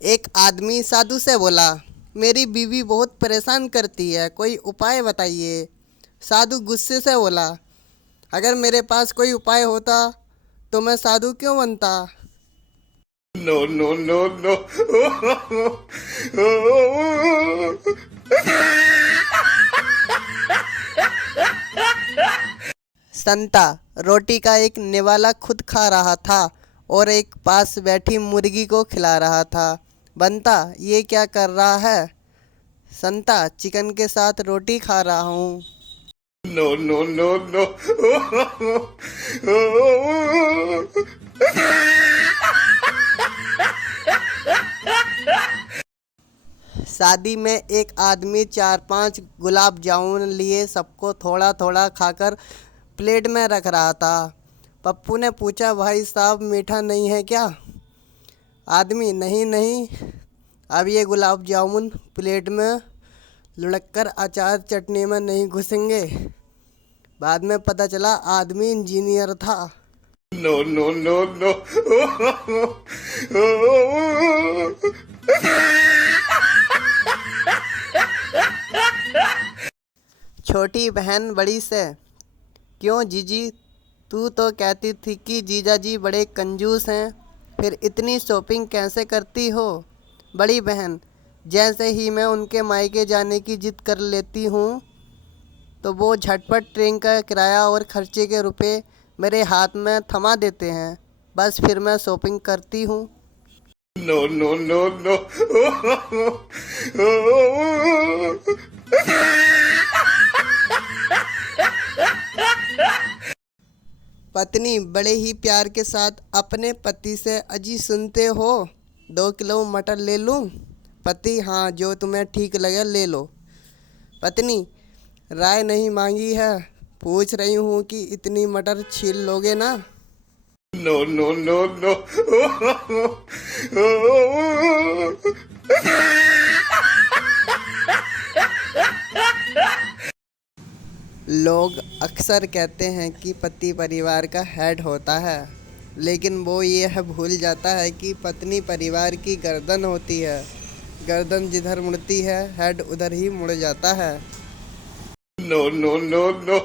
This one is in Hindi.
एक आदमी साधु से बोला, मेरी बीवी बहुत परेशान करती है, कोई उपाय बताइए। साधु गुस्से से बोला, अगर मेरे पास कोई उपाय होता तो मैं साधु क्यों बनता। No, no, no, no. संता रोटी का एक निवाला खुद खा रहा था और एक पास बैठी मुर्गी को खिला रहा था। बंता, ये क्या कर रहा है। संता, चिकन के साथ रोटी खा रहा हूँ। No, no, no, no. शादी में एक आदमी 4-5 गुलाब जामुन लिए सबको थोड़ा थोड़ा खाकर प्लेट में रख रहा था। पप्पू ने पूछा, भाई साहब मीठा नहीं है क्या। आदमी, नहीं नहीं, अब ये गुलाब जामुन प्लेट में लुढ़ककर अचार चटनी में नहीं घुसेंगे। बाद में पता चला आदमी इंजीनियर था। No, no, no, no. छोटी बहन बड़ी से, क्यों जीजी, तू तो कहती थी कि जीजा जी बड़े कंजूस हैं, फिर इतनी शॉपिंग कैसे करती हो। बड़ी बहन, जैसे ही मैं उनके मायके जाने की जिद कर लेती हूँ तो वो झटपट ट्रेन का किराया और खर्चे के रुपए मेरे हाथ में थमा देते हैं, बस फिर मैं शॉपिंग करती हूँ। No, no, no, no. पत्नी बड़े ही प्यार के साथ अपने पति से, अजी सुनते हो, 2 किलो मटर ले लूं। पति, हाँ जो तुम्हें ठीक लगे ले लो। पत्नी, राय नहीं मांगी है, पूछ रही हूँ कि इतनी मटर छील लोगे ना। No, no, no, no. लोग अक्सर कहते हैं कि पति परिवार का हेड होता है, लेकिन वो ये भूल जाता है कि पत्नी परिवार की गर्दन होती है। गर्दन जिधर मुड़ती है हेड उधर ही मुड़ जाता है। No, no, no, no.